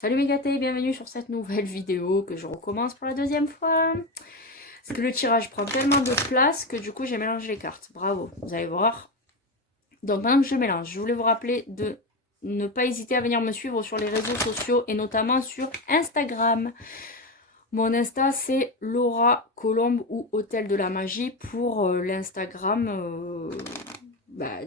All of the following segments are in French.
Salut mes gâtés, bienvenue sur cette nouvelle vidéo que je recommence pour la deuxième fois. Parce que le tirage prend tellement de place que du coup j'ai mélangé les cartes. Bravo, vous allez voir. Donc maintenant que je mélange, je voulais vous rappeler de ne pas hésiter à venir me suivre sur les réseaux sociaux et notamment sur Instagram. Mon Insta c'est Laura Colombe ou Hôtel de la Magie pour l'Instagram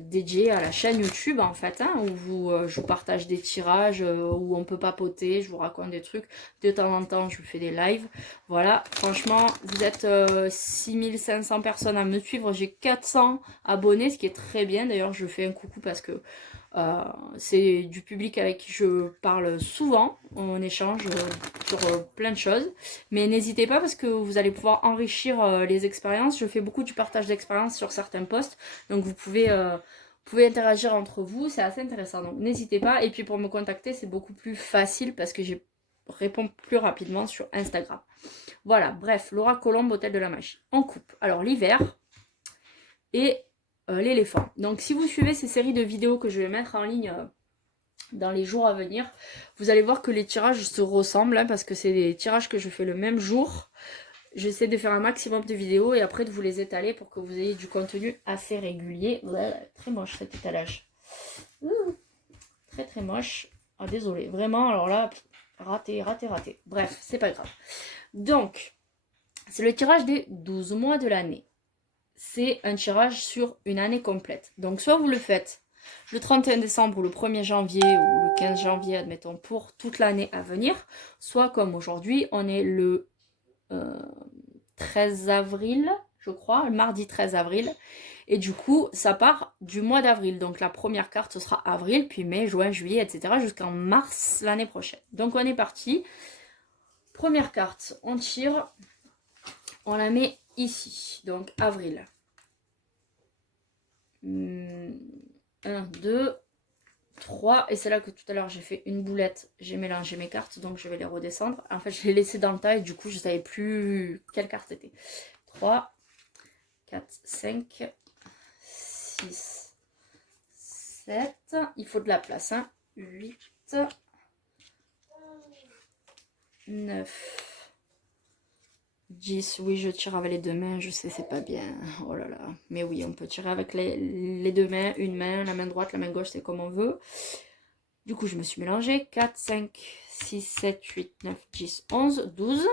dédié à la chaîne YouTube en fait, hein, je vous partage des tirages, où on peut papoter, je vous raconte des trucs. De temps en temps, je fais des lives. Voilà, franchement, vous êtes 6500 personnes à me suivre. J'ai 400 abonnés, ce qui est très bien. D'ailleurs, je fais un coucou parce que c'est du public avec qui je parle souvent. On échange sur plein de choses. Mais n'hésitez pas parce que vous allez pouvoir enrichir les expériences. Je fais beaucoup du partage d'expériences sur certains posts. Donc vous pouvez interagir entre vous. C'est assez intéressant. Donc n'hésitez pas. Et puis pour me contacter, c'est beaucoup plus facile parce que je réponds plus rapidement sur Instagram. Voilà, bref, Laura Colombe, Hôtel de la Magie. On coupe. Alors l'hiver et l'éléphant. Donc si vous suivez ces séries de vidéos que je vais mettre en ligne dans les jours à venir, vous allez voir que les tirages se ressemblent, hein, parce que c'est des tirages que je fais le même jour. J'essaie de faire un maximum de vidéos et après de vous les étaler pour que vous ayez du contenu assez régulier. Ouais, très moche cet étalage. Très très moche. Ah désolé, vraiment, alors là, raté, raté, raté. Bref, c'est pas grave. Donc, c'est le tirage des 12 mois de l'année. C'est un tirage sur une année complète. Donc soit vous le faites le 31 décembre ou le 1er janvier ou le 15 janvier, admettons, pour toute l'année à venir, soit comme aujourd'hui, on est le 13 avril, je crois, le mardi 13 avril, et du coup, ça part du mois d'avril. Donc la première carte, ce sera avril, puis mai, juin, juillet, etc., jusqu'en mars l'année prochaine. Donc on est parti. Première carte, on tire, on la met ici, donc avril. 1, 2, 3, et c'est là que tout à l'heure j'ai fait une boulette, j'ai mélangé mes cartes, donc je vais les redescendre. En fait, je les laissé dans le tas et du coup, je savais plus quelle carte c'était. 3, 4, 5, 6, 7, il faut de la place, hein. 8, 9, 10, oui, je tire avec les deux mains, je sais, c'est pas bien. Oh là là. Mais oui, on peut tirer avec les deux mains, une main, la main droite, la main gauche, c'est comme on veut. Du coup, je me suis mélangée. 4, 5, 6, 7, 8, 9, 10, 11, 12.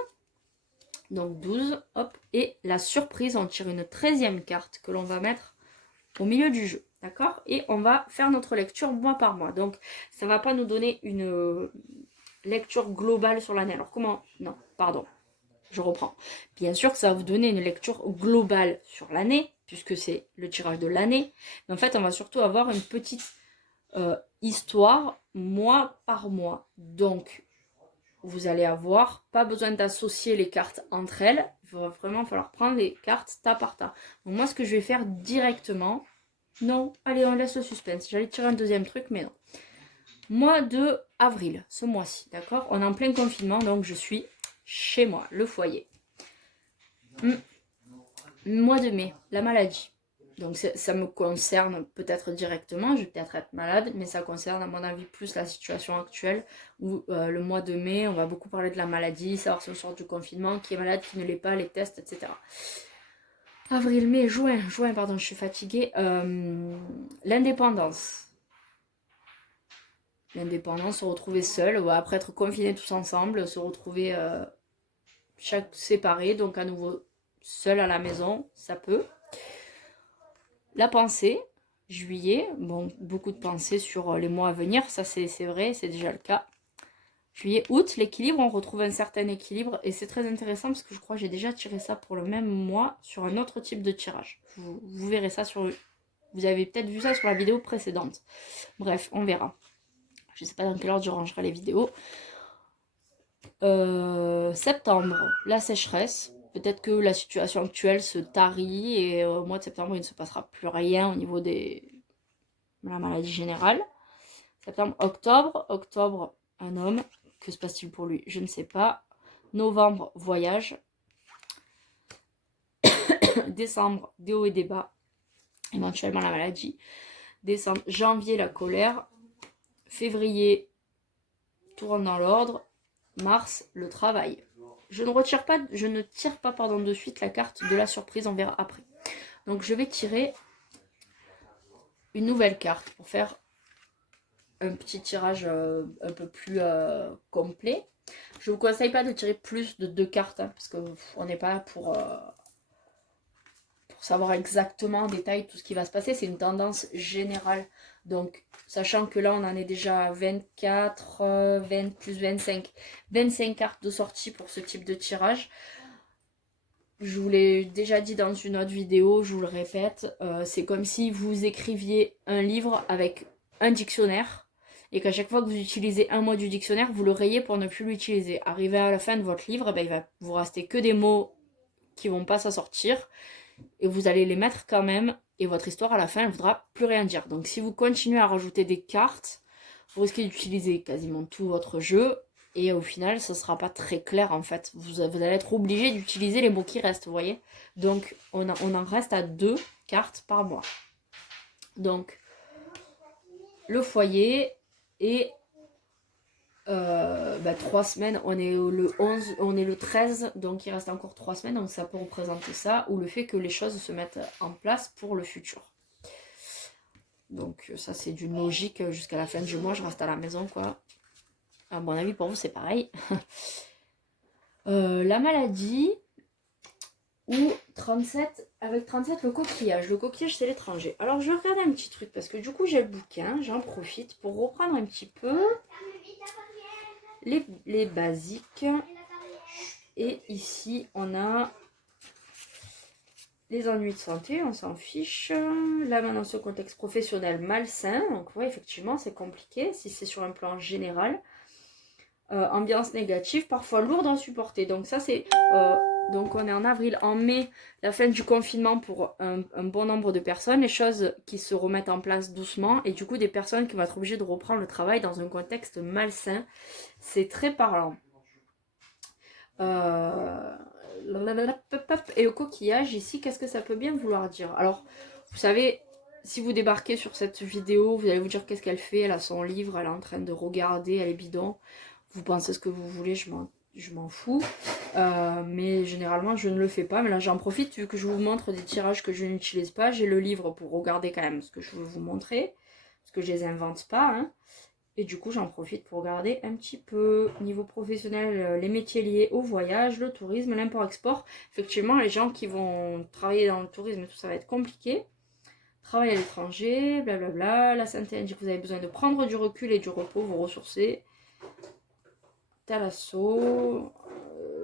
Donc 12, hop. Et la surprise, on tire une 13e carte que l'on va mettre au milieu du jeu. D'accord? Et on va faire notre lecture mois par mois. Donc, ça ne va pas nous donner une lecture globale sur l'année. Alors, comment? Non, pardon. Je reprends. Bien sûr que ça va vous donner une lecture globale sur l'année, puisque c'est le tirage de l'année. Mais en fait, on va surtout avoir une petite histoire mois par mois. Donc, vous allez avoir pas besoin d'associer les cartes entre elles. Il va vraiment falloir prendre les cartes tas par tas. Donc, moi, ce que je vais faire directement... Non, allez, on laisse le suspense. J'allais tirer un deuxième truc, mais non. Mois de avril, ce mois-ci, d'accord? On est en plein confinement, donc je suis chez moi, le foyer. Mois de mai, la maladie. Donc ça me concerne peut-être directement, je vais peut-être être malade, mais ça concerne à mon avis plus la situation actuelle où le mois de mai, on va beaucoup parler de la maladie, savoir si on sort du confinement, qui est malade, qui ne l'est pas, les tests, etc. Avril, mai, juin, pardon, je suis fatiguée. L'indépendance. L'indépendance, se retrouver seul, ou après être confinés tous ensemble, se retrouver chaque séparé, donc à nouveau seul à la maison, ça peut. La pensée, juillet, bon, beaucoup de pensées sur les mois à venir, ça c'est vrai, c'est déjà le cas. Juillet, août, l'équilibre, on retrouve un certain équilibre et c'est très intéressant parce que je crois que j'ai déjà tiré ça pour le même mois sur un autre type de tirage. Vous verrez ça sur... Vous avez peut-être vu ça sur la vidéo précédente. Bref, on verra. Je ne sais pas dans quelle ordre je rangerai les vidéos. Septembre, la sécheresse. Peut-être que la situation actuelle se tarit et au mois de septembre, il ne se passera plus rien au niveau de la maladie générale. Septembre, octobre, un homme. Que se passe-t-il pour lui? Je ne sais pas. Novembre, voyage. Décembre, des hauts et des bas. Éventuellement la maladie. Janvier, la colère. Février, tout rentre dans l'ordre. Mars, le travail. Je ne tire pas pardon, de suite la carte de la surprise, on verra après. Donc je vais tirer une nouvelle carte pour faire un petit tirage un peu plus complet. Je ne vous conseille pas de tirer plus de 2 cartes, hein, parce qu'on n'est pas là pour savoir exactement en détail tout ce qui va se passer. C'est une tendance générale. Donc, sachant que là, on en est déjà à 24, 20 plus 25. 25 cartes de sortie pour ce type de tirage. Je vous l'ai déjà dit dans une autre vidéo, je vous le répète. C'est comme si vous écriviez un livre avec un dictionnaire. Et qu'à chaque fois que vous utilisez un mot du dictionnaire, vous le rayez pour ne plus l'utiliser. Arrivé à la fin de votre livre, ben, il va vous rester que des mots qui vont pas s'en sortir. Et vous allez les mettre quand même. Et votre histoire, à la fin, elle ne voudra plus rien dire. Donc si vous continuez à rajouter des cartes, vous risquez d'utiliser quasiment tout votre jeu. Et au final, ce ne sera pas très clair en fait. Vous allez être obligé d'utiliser les mots qui restent, vous voyez. Donc on en reste à 2 cartes par mois. Donc le foyer et 3 semaines, on est le 11, on est le 13, donc il reste encore 3 semaines, donc ça peut représenter ça, ou le fait que les choses se mettent en place pour le futur. Donc ça c'est d'une logique, jusqu'à la fin du mois, je reste à la maison, quoi. À mon avis, pour vous, c'est pareil. La maladie, ou 37, avec 37, le coquillage. Le coquillage, c'est l'étranger. Alors, je vais regarder un petit truc, parce que du coup, j'ai le bouquin, j'en profite pour reprendre un petit peu les basiques. Et ici, on a les ennuis de santé, on s'en fiche. Là, maintenant, ce contexte professionnel malsain. Donc, ouais, effectivement, c'est compliqué si c'est sur un plan général. Ambiance négative, parfois lourde à supporter. Donc, ça, c'est... donc, on est en avril. En mai, la fin du confinement pour un bon nombre de personnes. Les choses qui se remettent en place doucement. Et du coup, des personnes qui vont être obligées de reprendre le travail dans un contexte malsain. C'est très parlant. Et au coquillage, ici, qu'est-ce que ça peut bien vouloir dire? Alors, vous savez, si vous débarquez sur cette vidéo, vous allez vous dire qu'est-ce qu'elle fait. Elle a son livre, elle est en train de regarder, elle est bidon. Vous pensez ce que vous voulez, je m'en fous. Mais généralement, je ne le fais pas. Mais là, j'en profite, vu que je vous montre des tirages que je n'utilise pas. J'ai le livre pour regarder quand même ce que je veux vous montrer. Parce que je les invente pas, hein. Et du coup, j'en profite pour regarder un petit peu, niveau professionnel, les métiers liés au voyage, le tourisme, l'import-export. Effectivement, les gens qui vont travailler dans le tourisme, tout ça va être compliqué. Travail à l'étranger, blablabla. La santé indique que vous avez besoin de prendre du recul et du repos, vous ressourcer. Thalasso,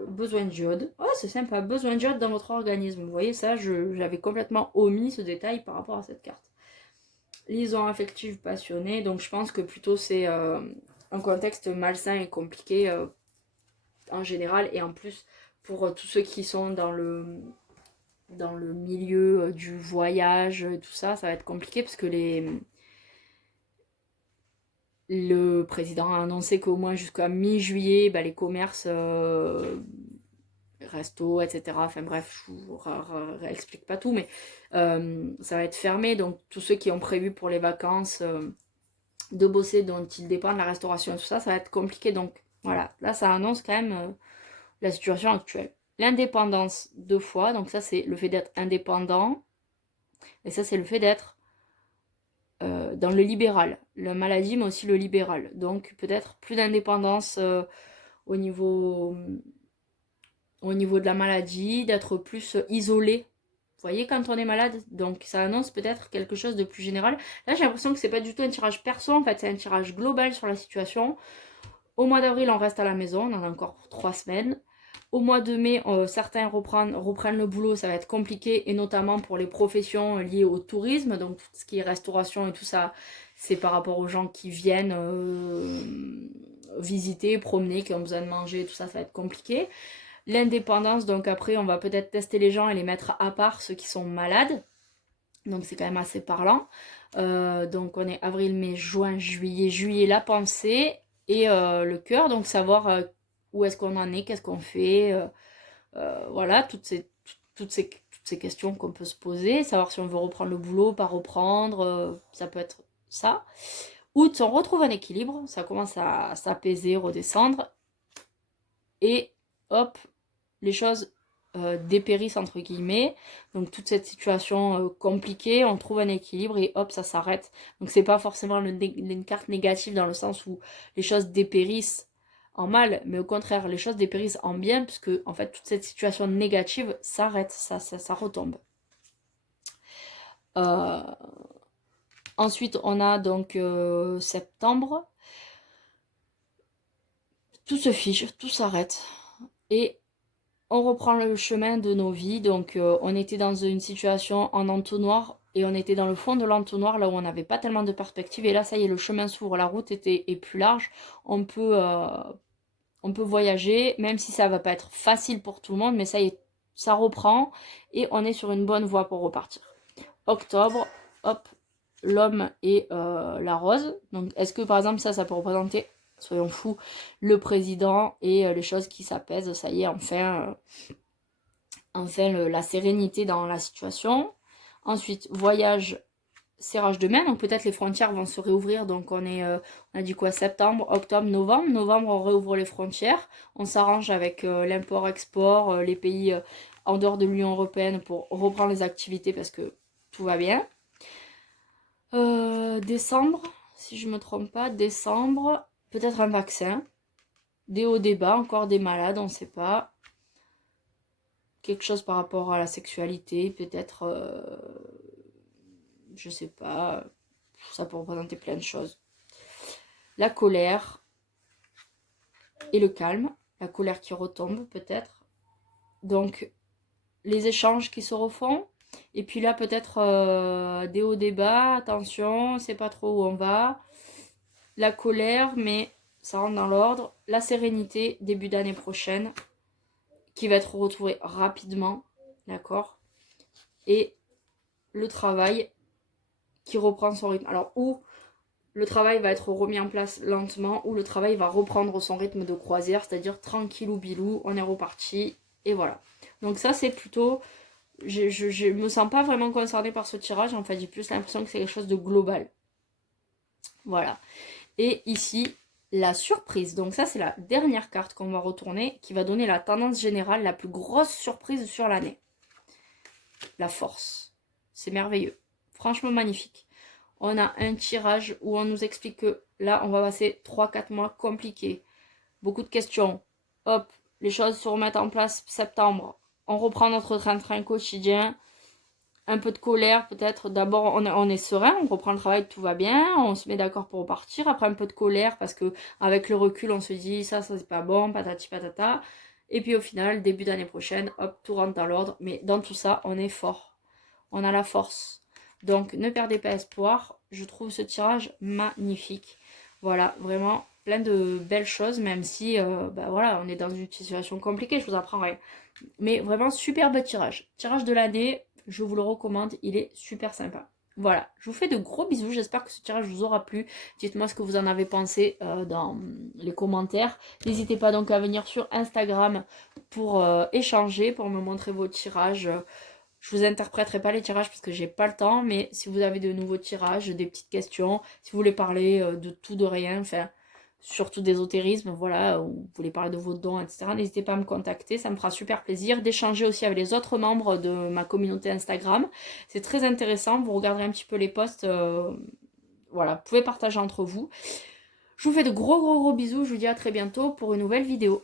besoin d'iode. Oh, c'est sympa, besoin d'iode dans votre organisme. Vous voyez ça, j'avais complètement omis ce détail par rapport à cette carte. Liaison affective passionnée, donc je pense que plutôt c'est un contexte malsain et compliqué en général, et en plus pour tous ceux qui sont dans le milieu du voyage, tout ça, ça va être compliqué parce que le président a annoncé qu'au moins jusqu'à mi-juillet, les commerces, restos, etc. Enfin bref, je vous réexplique pas tout, mais ça va être fermé. Donc tous ceux qui ont prévu pour les vacances de bosser, dont ils dépendent de la restauration et tout ça, ça va être compliqué. Donc voilà, là ça annonce quand même la situation actuelle. L'indépendance 2 fois, donc ça c'est le fait d'être indépendant, et ça c'est le fait d'être dans le libéral, la maladie mais aussi le libéral. Donc peut-être plus d'indépendance au niveau de la maladie, d'être plus isolé. Vous voyez, quand on est malade, donc ça annonce peut-être quelque chose de plus général. Là, j'ai l'impression que c'est pas du tout un tirage perso, en fait, c'est un tirage global sur la situation. Au mois d'avril, on reste à la maison, on en a encore pour 3 semaines. Au mois de mai, certains reprennent le boulot, ça va être compliqué, et notamment pour les professions liées au tourisme, donc tout ce qui est restauration et tout ça, c'est par rapport aux gens qui viennent visiter, promener, qui ont besoin de manger, tout ça, ça va être compliqué. L'indépendance, donc après, on va peut-être tester les gens et les mettre à part, ceux qui sont malades. Donc c'est quand même assez parlant. Donc on est avril, mai, juin, juillet, la pensée et le cœur. Donc savoir où est-ce qu'on en est, qu'est-ce qu'on fait. Voilà, toutes ces questions qu'on peut se poser. Savoir si on veut reprendre le boulot, pas reprendre. Ça peut être ça. Août, on retrouve un équilibre, ça commence à s'apaiser, redescendre. Et hop, les choses dépérissent entre guillemets. Donc toute cette situation compliquée, on trouve un équilibre et hop, ça s'arrête. Donc c'est pas forcément une carte négative dans le sens où les choses dépérissent en mal, mais au contraire, les choses dépérissent en bien, puisque en fait toute cette situation négative s'arrête, ça retombe. Ensuite, on a donc septembre. Tout se fige, tout s'arrête. Et on reprend le chemin de nos vies. Donc, on était dans une situation en entonnoir et on était dans le fond de l'entonnoir, là où on n'avait pas tellement de perspective. Et là, ça y est, le chemin s'ouvre, la route est plus large. On peut voyager, même si ça va pas être facile pour tout le monde, mais ça y est, ça reprend et on est sur une bonne voie pour repartir. Octobre, hop, l'homme et la rose. Donc, est-ce que par exemple, ça peut représenter, soyons fous, le président et les choses qui s'apaisent, ça y est, enfin, la sérénité dans la situation. Ensuite, voyage, serrage de main, donc peut-être les frontières vont se réouvrir, donc on a dit quoi, septembre, octobre, novembre. Novembre, on réouvre les frontières, on s'arrange avec l'import-export, les pays en dehors de l'Union européenne pour reprendre les activités parce que tout va bien. Décembre, si je me trompe pas, décembre, peut-être un vaccin, des hauts débats, encore des malades, on ne sait pas. Quelque chose par rapport à la sexualité, peut-être, je sais pas, ça peut représenter plein de choses. La colère et le calme, la colère qui retombe peut-être. Donc, les échanges qui se refont. Et puis là, peut-être des hauts débats, attention, c'est pas trop où on va. La colère, mais ça rentre dans l'ordre. La sérénité, début d'année prochaine, qui va être retrouvée rapidement, d'accord. Et le travail qui reprend son rythme. Alors, où le travail va être remis en place lentement, ou le travail va reprendre son rythme de croisière, c'est-à-dire tranquillou bilou, on est reparti, et voilà. Donc ça, c'est plutôt... Je me sens pas vraiment concernée par ce tirage, en fait, j'ai plus l'impression que c'est quelque chose de global. Voilà. Et ici, la surprise. Donc ça, c'est la dernière carte qu'on va retourner, qui va donner la tendance générale, la plus grosse surprise sur l'année. La force. C'est merveilleux. Franchement magnifique. On a un tirage où on nous explique que là, on va passer 3-4 mois compliqués. Beaucoup de questions. Hop, les choses se remettent en place septembre. On reprend notre train-train quotidien. Un peu de colère peut-être. D'abord, on est serein, on reprend le travail, tout va bien. On se met d'accord pour repartir. Après, un peu de colère parce que avec le recul, on se dit ça c'est pas bon, patati patata. Et puis au final, début d'année prochaine, hop, tout rentre dans l'ordre. Mais dans tout ça, on est fort. On a la force. Donc, ne perdez pas espoir. Je trouve ce tirage magnifique. Voilà, vraiment plein de belles choses, même si, voilà, on est dans une situation compliquée, je vous apprends rien. Mais vraiment, superbe tirage. Tirage de l'année, je vous le recommande, il est super sympa. Voilà, je vous fais de gros bisous, j'espère que ce tirage vous aura plu. Dites-moi ce que vous en avez pensé dans les commentaires. N'hésitez pas donc à venir sur Instagram pour échanger, pour me montrer vos tirages. Je vous interpréterai pas les tirages parce que j'ai pas le temps, mais si vous avez de nouveaux tirages, des petites questions, si vous voulez parler de tout, de rien, enfin, surtout d'ésotérisme, voilà, ou vous voulez parler de vos dons, etc., n'hésitez pas à me contacter, ça me fera super plaisir d'échanger aussi avec les autres membres de ma communauté Instagram. C'est très intéressant, vous regarderez un petit peu les posts, voilà, vous pouvez partager entre vous. Je vous fais de gros bisous, je vous dis à très bientôt pour une nouvelle vidéo.